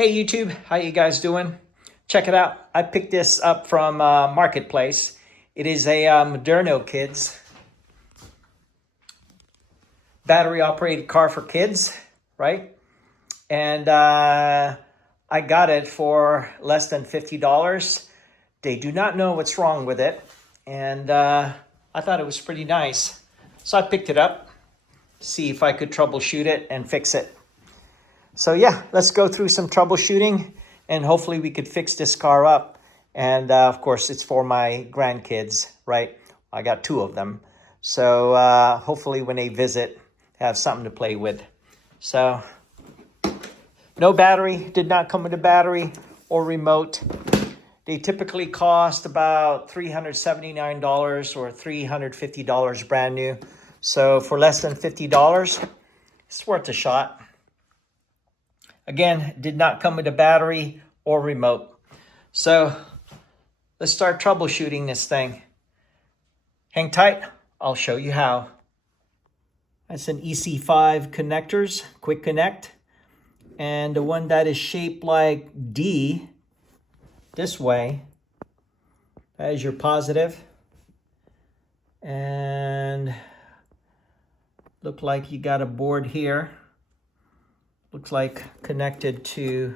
Hey YouTube, how you guys doing? Check it out. I picked this up from Marketplace. It is a Moderno Kids battery operated car for kids, right? And I got it for less than $50. They do not know what's wrong with it. And I thought it was pretty nice. So I picked it up, see if I could troubleshoot it and fix it. So yeah, let's go through some troubleshooting and hopefully we could fix this car up. And of course, it's for my grandkids, right? I got two of them. So hopefully when they visit, they have something to play with. So no battery, did not come with a battery or remote. They typically cost about $379 or $350 brand new. So for less than $50, it's worth a shot. Again, did not come with a battery or remote. So let's start troubleshooting this thing. Hang tight, I'll show you how. That's an EC5 connectors, quick connect. And the one that is shaped like D, this way, that is your positive. And look like you got a board here. Looks like connected to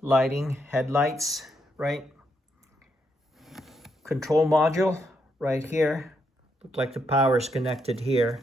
lighting, headlights, right? Control module right here. Look like the power is connected here.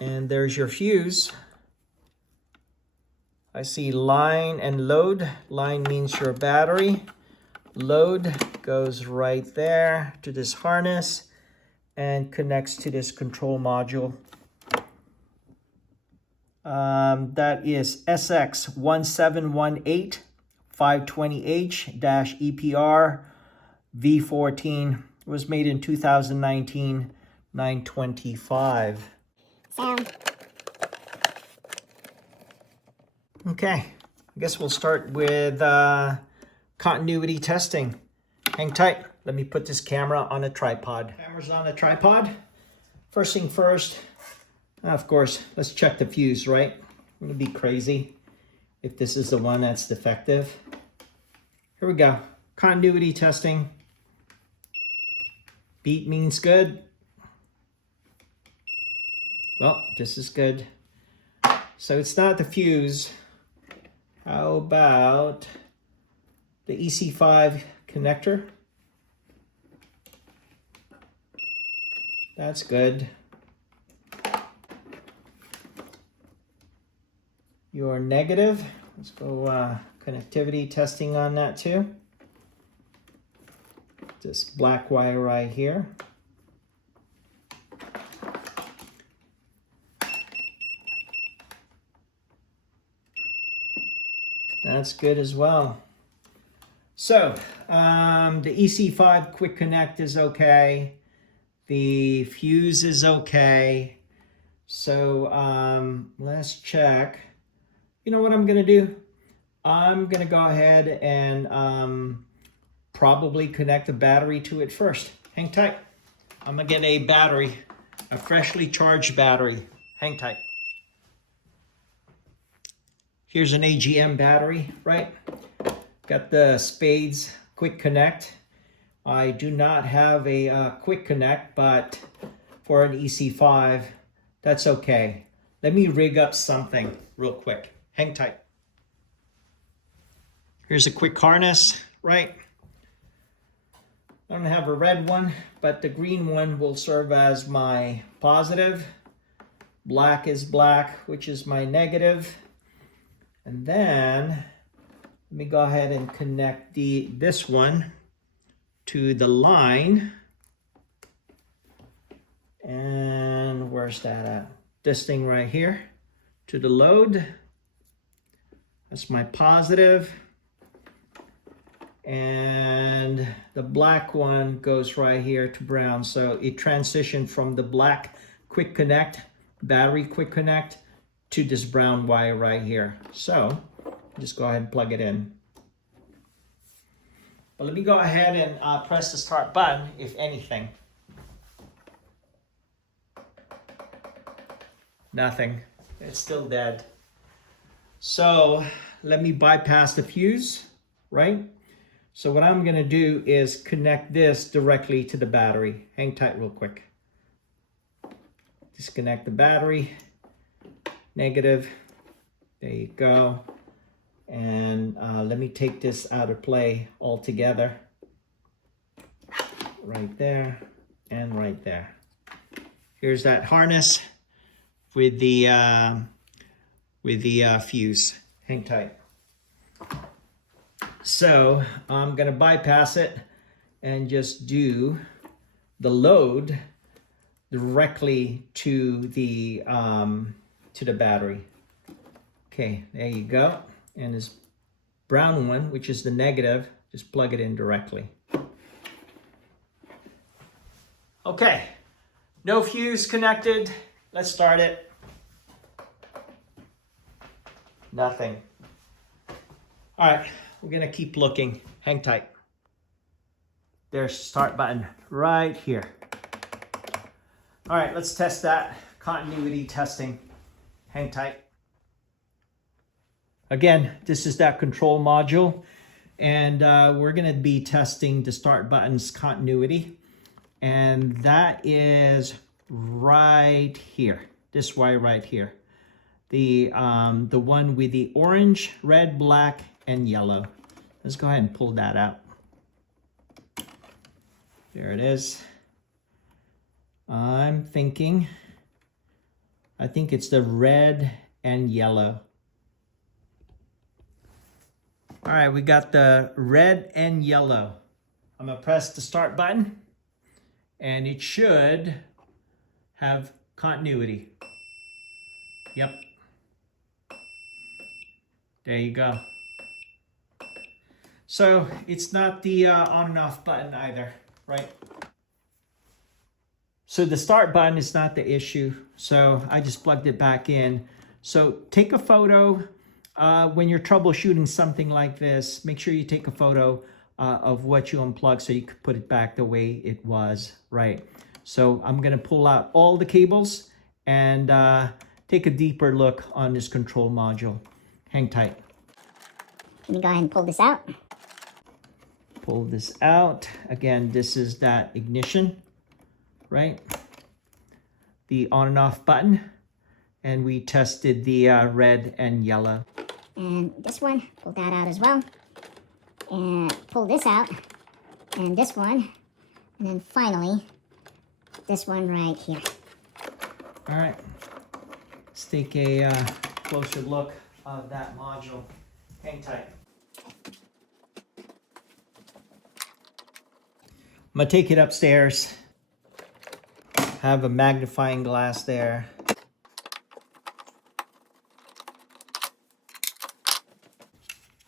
And there's your fuse. I see line and load. Line means your battery. Load goes right there to this harness and connects to this control module. That is SX1718 520H-EPR V14. It was made in 2019, 925. Okay, I guess we'll start with continuity testing. Hang tight. Let me put this camera on a tripod. Camera's on a tripod. First thing first, of course, let's check the fuse, right? I'm gonna be crazy if this is the one that's defective. Here we go. Continuity testing. Beep means good. Well, this is good. So it's not the fuse. How about the EC5 connector? That's good. Your negative. Let's go connectivity testing on that too. This black wire right here. That's good as well. So the EC5 quick connect is okay. The fuse is okay. So let's check. You know what I'm gonna do? I'm gonna go ahead and probably connect the battery to it first. Hang tight. I'm gonna get a battery, a freshly charged battery. Hang tight. Here's an AGM battery, right? Got the Spades quick connect. I do not have a quick connect, but for an EC5, that's okay. Let me rig up something real quick. Hang tight. Here's a quick harness, right? I don't have a red one, but the green one will serve as my positive. Black is black, which is my negative. And then let me go ahead and connect this one to the line. And where's that at? This thing right here to the load. That's my positive. And the black one goes right here to brown. So it transitioned from the black quick connect, battery quick connect, to this brown wire right here. So just go ahead and plug it in. But let me go ahead and press the start button, if anything. Nothing. It's still dead. So let me bypass the fuse, right? So what I'm gonna do is connect this directly to the battery. Hang tight real quick. Disconnect the battery, negative, there you go. And let me take this out of play altogether. Right there and right there. Here's that harness with the fuse. Hang tight. So I'm gonna bypass it and just do the load directly to the battery. Okay, there you go. And this brown one, which is the negative, just plug it in directly. Okay, no fuse connected. Let's start it. Nothing. All right, we're gonna keep looking. Hang tight. There's the start button right here. All right, let's test that. Continuity testing. Hang tight. Again, this is that control module, and we're gonna be testing the start button's continuity, and that is right here. This wire right here. The one with the orange, red, black, and yellow. Let's go ahead and pull that out. There it is. I think it's the red and yellow. All right, we got the red and yellow. I'm gonna press the start button and it should have continuity. Yep. There you go. So it's not the on and off button either, right? So the start button is not the issue. So I just plugged it back in. So take a photo when you're troubleshooting something like this. Make sure you take a photo of what you unplugged so you can put it back the way it was, right? So I'm gonna pull out all the cables and take a deeper look on this control module. Hang tight. Let me go ahead and pull this out. Pull this out. Again, this is that ignition, right? The on and off button. And we tested the red and yellow. And this one, pull that out as well. And pull this out. And this one. And then finally, this one right here. All right. Let's take a closer look of that module. Hang tight. I'm gonna take it upstairs. Have a magnifying glass there.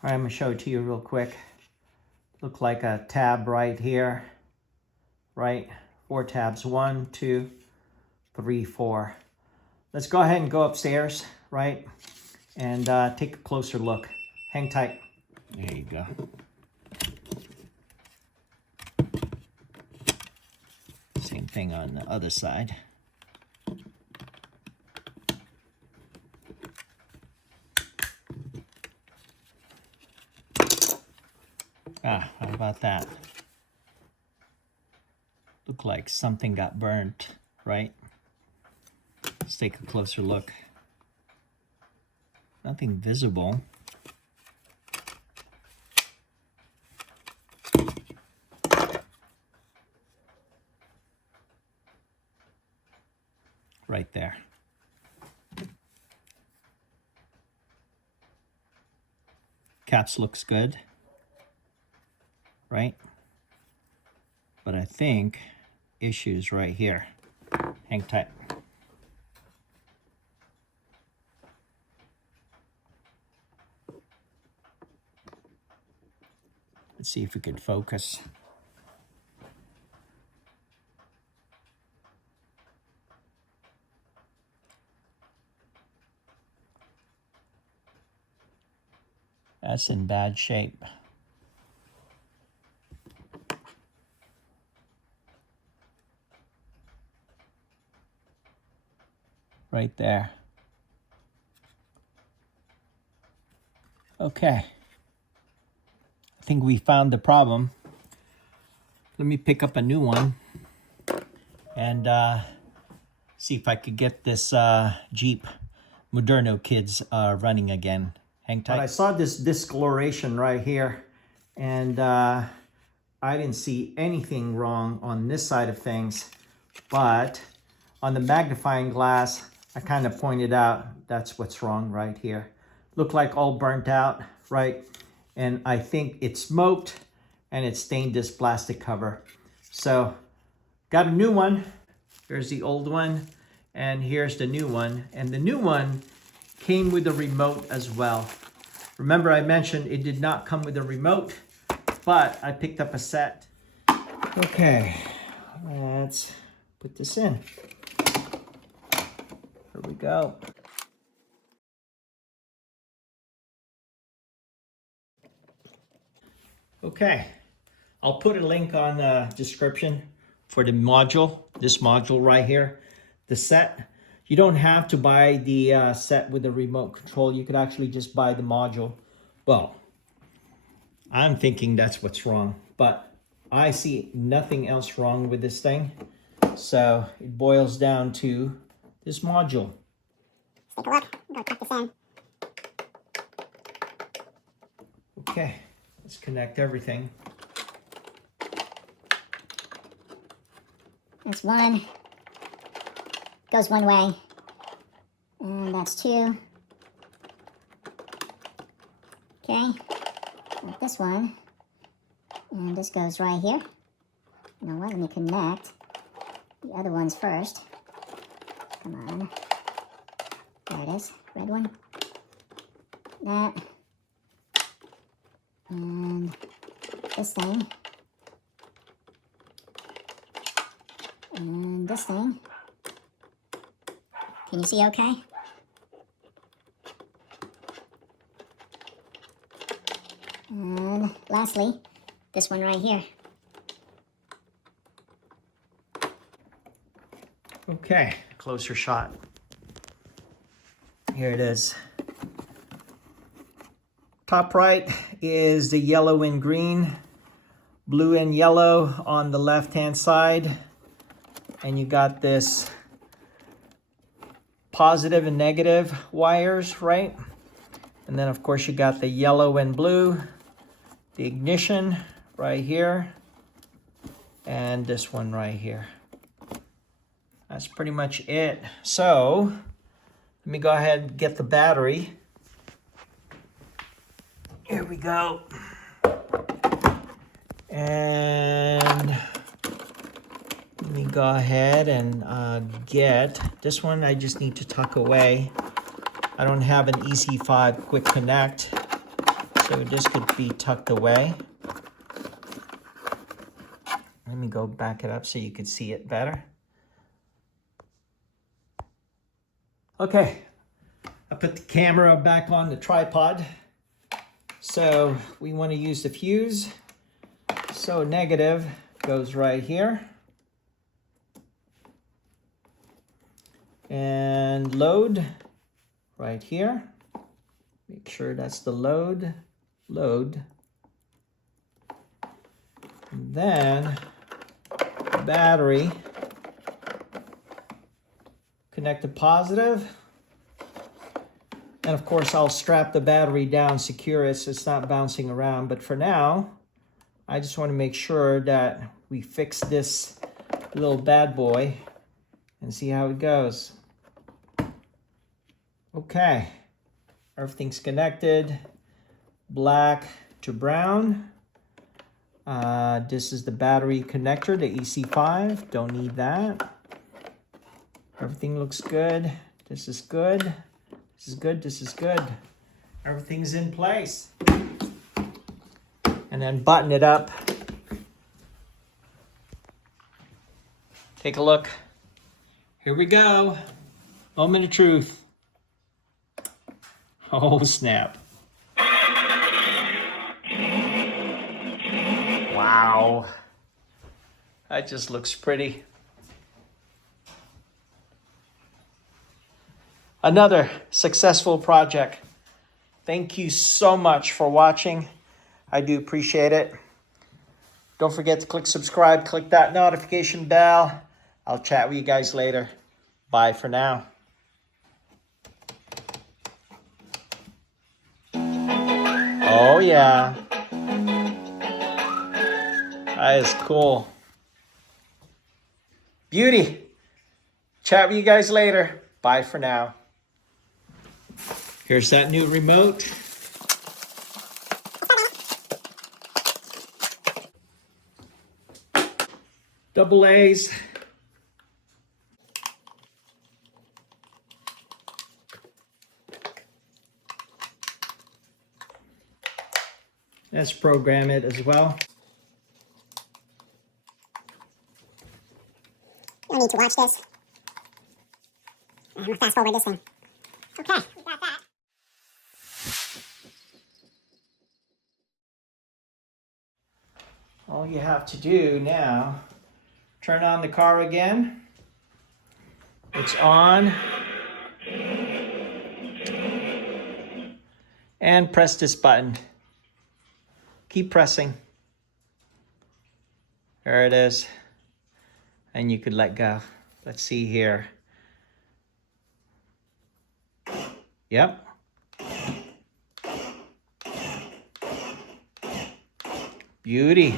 All right, I'm gonna show it to you real quick. Look like a tab right here, right? 4 tabs, 1, 2, 3, 4. Let's go ahead and go upstairs, right? And take a closer look. Hang tight. There you go. Same thing on the other side. Ah, how about that? Look like something got burnt, right? Let's take a closer look. Nothing visible. Right there. Caps looks good, right? But I think issues right here. Hang tight. Let's see if we can focus. That's in bad shape. Right there. Okay. I think we found the problem. Let me pick up a new one and see if I could get this Jeep Moderno Kids running again. Hang tight. But I saw this discoloration right here, and I didn't see anything wrong on this side of things, but on the magnifying glass, I kind of pointed out that's what's wrong right here. Looked like all burnt out, right? And I think it smoked and it stained this plastic cover. So got a new one. Here's the old one and here's the new one. And the new one came with a remote as well. Remember I mentioned it did not come with a remote, but I picked up a set. Okay, let's put this in. Here we go. Okay, I'll put a link on the description for the module, this module right here, the set. You don't have to buy the set with the remote control. You could actually just buy the module. Well, I'm thinking that's what's wrong, but I see nothing else wrong with this thing. So it boils down to this module. Let's take a look. I'm going to tuck this in. Okay. Let's connect everything. That's one. Goes one way. And that's two. Okay. Got this one. And this goes right here. You know what? Let me connect the other ones first. Come on. There it is. Red one. That. And this thing, and this thing. Can you see okay? And lastly, this one right here. Okay, closer shot. Here it is. Top right is the yellow and green, blue and yellow on the left-hand side. And you got this positive and negative wires, right? And then of course you got the yellow and blue, the ignition right here, and this one right here. That's pretty much it. So let me go ahead and get the battery. Here we go. And let me go ahead and get this one. I just need to tuck away. I don't have an EC5 quick connect, so this could be tucked away. Let me go back it up so you can see it better. Okay, I put the camera back on the tripod. So we want to use the fuse. So negative goes right here. And load right here. Make sure that's the load. Load. And then battery. Connect to positive. And of course, I'll strap the battery down, secure it so it's not bouncing around. But for now, I just want to make sure that we fix this little bad boy and see how it goes. Okay, everything's connected. Black to brown. This is the battery connector, the EC5. Don't need that. Everything looks good. This is good. This is good, this is good. Everything's in place. And then button it up. Take a look. Here we go. Moment of truth. Oh, snap. Wow. That just looks pretty. Another successful project. Thank you so much for watching. I do appreciate it. Don't forget to click subscribe, click that notification bell. I'll chat with you guys later. Bye for now. Oh yeah. That is cool. Beauty. Chat with you guys later. Bye for now. Here's that new remote. Double A's. Let's program it as well. You don't need to watch this. I'm gonna fast forward this thing. Okay, we got that. All you have to do now, turn on the car again. It's on. And press this button. Keep pressing. There it is. And you could let go. Let's see here. Yep. Beauty.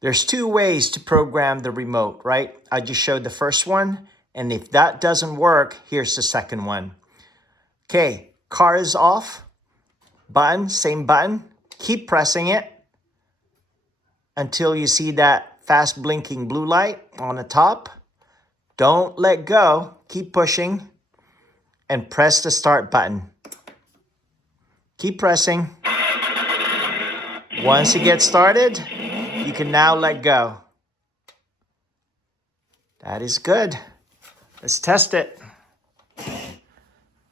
There's two ways to program the remote, right? I just showed the first one, and if that doesn't work, here's the second one. Okay, car is off. Button, same button. Keep pressing it until you see that fast blinking blue light on the top. Don't let go. Keep pushing and press the start button. Keep pressing. Once it gets started, you can now let go. That is good. Let's test it.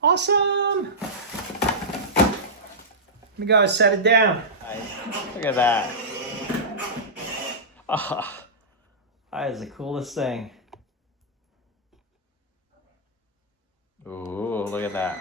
Awesome. Let me go set it down. Look at that. Oh, that is the coolest thing. Ooh, look at that.